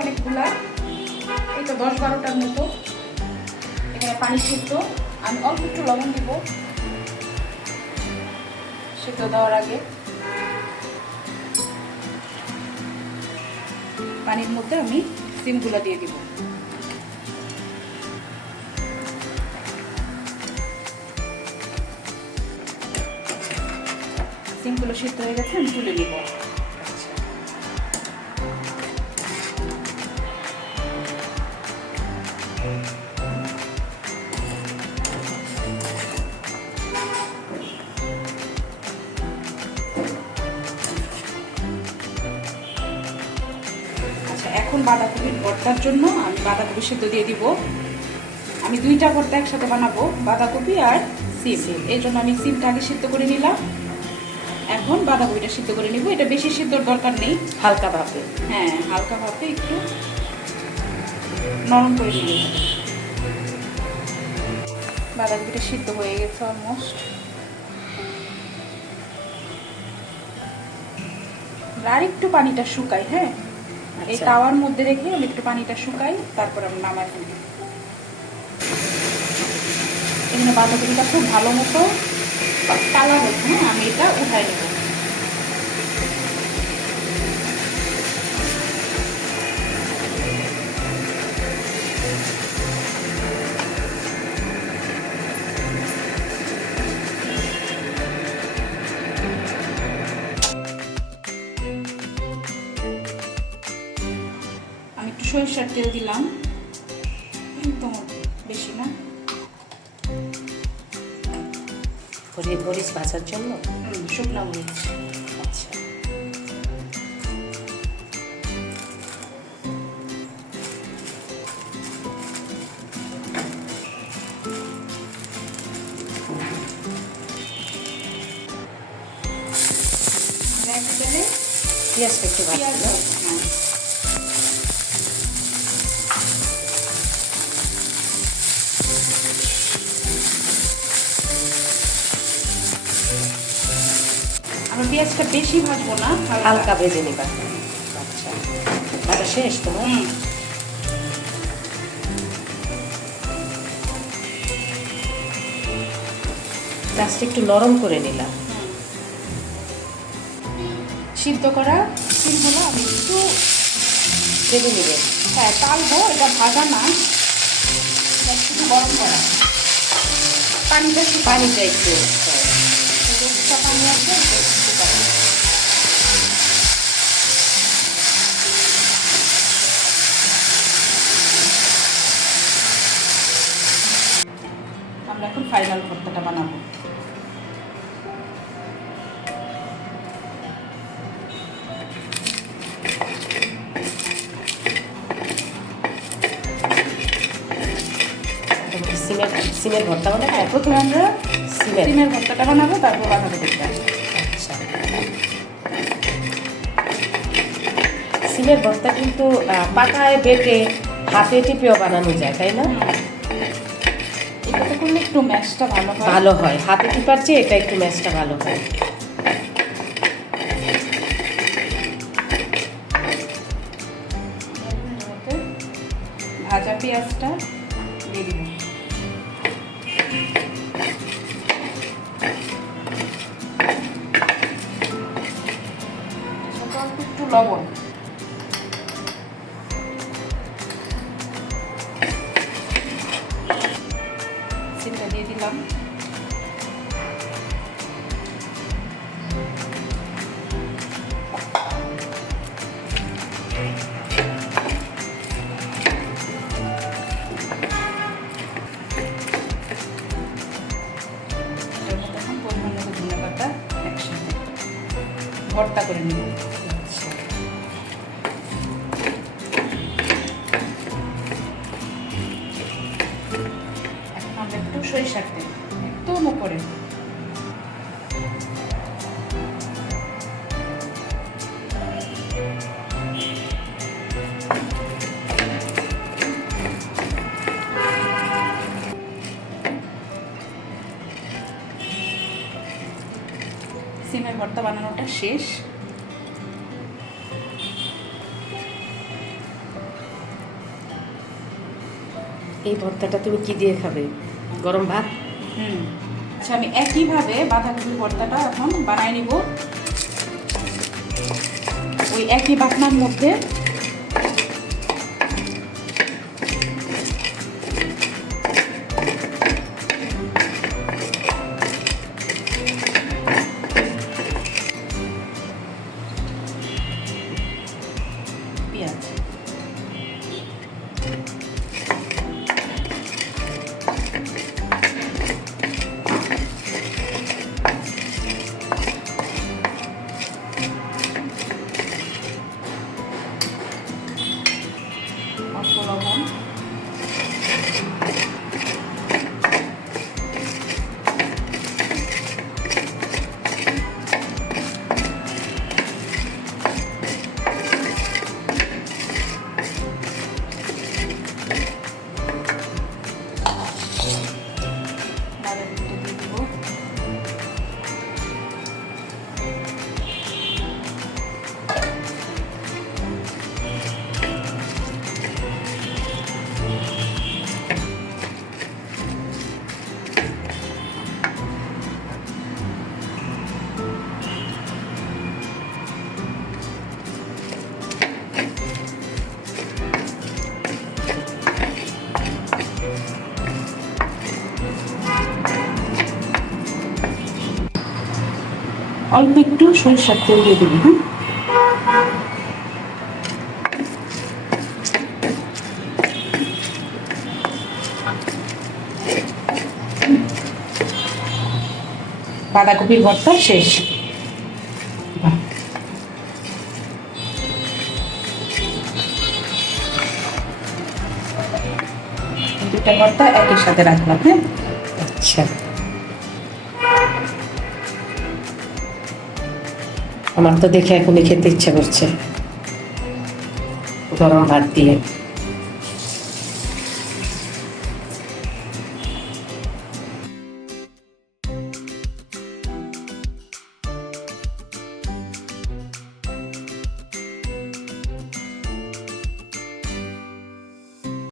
অনেকগুলা, এই তো 10-12টার মতো। এখানে পানি সিদ্ধ, আমি অল্প একটু লবণ দিব সিদ্ধ দেওয়ার আগে। পানির মধ্যে আমি সিমগুলো দিয়ে দিব। সিমগুলো সিদ্ধ হয়ে গেছে, আমি তুলে নিব। এখন বাঁধাকপির ভর্তার জন্য আমি বাঁধাকপি সিদ্ধ দিয়ে দিব। আমি 2টা ভর্তা একসাথে বানাবো, বাঁধাকপি আর সিম। এই জন্য আমি সিমটা আগে সিদ্ধ করে নিলাম, এখন বাঁধাকপিটা সিদ্ধ করে নিব। এটা বেশি সিদ্ধর দরকার নেই, হালকা ভাবে। হ্যাঁ, হালকা ভাবে একটু নরম করে নিলে। বাঁধাকপিটা সিদ্ধ হয়ে গেছে অলমোস্ট। আর একটু পানিটা শুকাই, হ্যাঁ, এই তাওয়ার মধ্যে রেখে আমি একটু পানিটা শুকাই, তারপর আমি নামাই ফেলি। এখানে বাঁধাকপিটা খুব ভালো মতো কালার হচ্ছে, হ্যাঁ, আমি এটা উঠাই নেব। আমি একটু সরিষার তেল দিলাম, একদম বেশি না। মরিচ ভাজার জন্য শুকনো মরিচ। আচ্ছা, পেঁয়াজটা একটু পেঁয়াজ, ভাজা। আমরা পেঁয়াজটা বেশি ভাজবো না, হালকা ভেজে নিবা। আচ্ছা, ভাজা শেষ তোমার? জাস্ট একটু নরম করে নিলাম। সিদ্ধ করা সিমগুলো আমি একটু ভেজে নিবে। হ্যাঁ তালবো, এটা ভাজা না, একটু গরম করা। পানিটা একটু পানিটা একটু এক্সট্রা পানি আছে, এটা একটু পানি। আমরা এখন ফাইনাল ভর্তাটা বানাবো। সিমের ভর্তা বানাবো। হ্যাঁ, প্রথমে আমরা সিমের ভর্তাটা বানাবো, তারপর বাঁধাকপিটা। আচ্ছা, সিমের ভর্তা কিন্তু পাকায় বেটে হাতে টিপেও বানানো যায়, তাই না? এটাতে করলে একটু ম্যাশটা ভালো হয়। ভালো হয়, হাতে টিপার চেয়ে এটা একটু ম্যাশটা ভালো হয়। ভাজা পেঁয়াজটা দিয়ে দিব। অল্প একটু লবণ, সিমটা দিয়ে দিলাম। ভর্তা করে নিব। এখন আমরা একটু সরিষার তেল একদম উপরে, সিমের ভর্তা বানানোটা শেষ। এই ভর্তাটা তুমি কি দিয়ে খাবে? গরম ভাত? আচ্ছা, আমি একইভাবে বাঁধাকপির ভর্তাটা এখন বানাই নিব। ওই একই বাটনার মধ্যে পেঁয়াজ, অল্প লবণ, বাঁধাকপিটা দিয়ে দিব। অল্প একটু সরিষার তেল দিয়ে দিবি। বাঁধাকপির ভর্তা শেষ। দুটা ভর্তা একই সাথে রাখলাম। হ্যাঁ, আচ্ছা, আমার তো দেখে এখনই খেতে ইচ্ছা করছে গরম ভাত দিয়ে।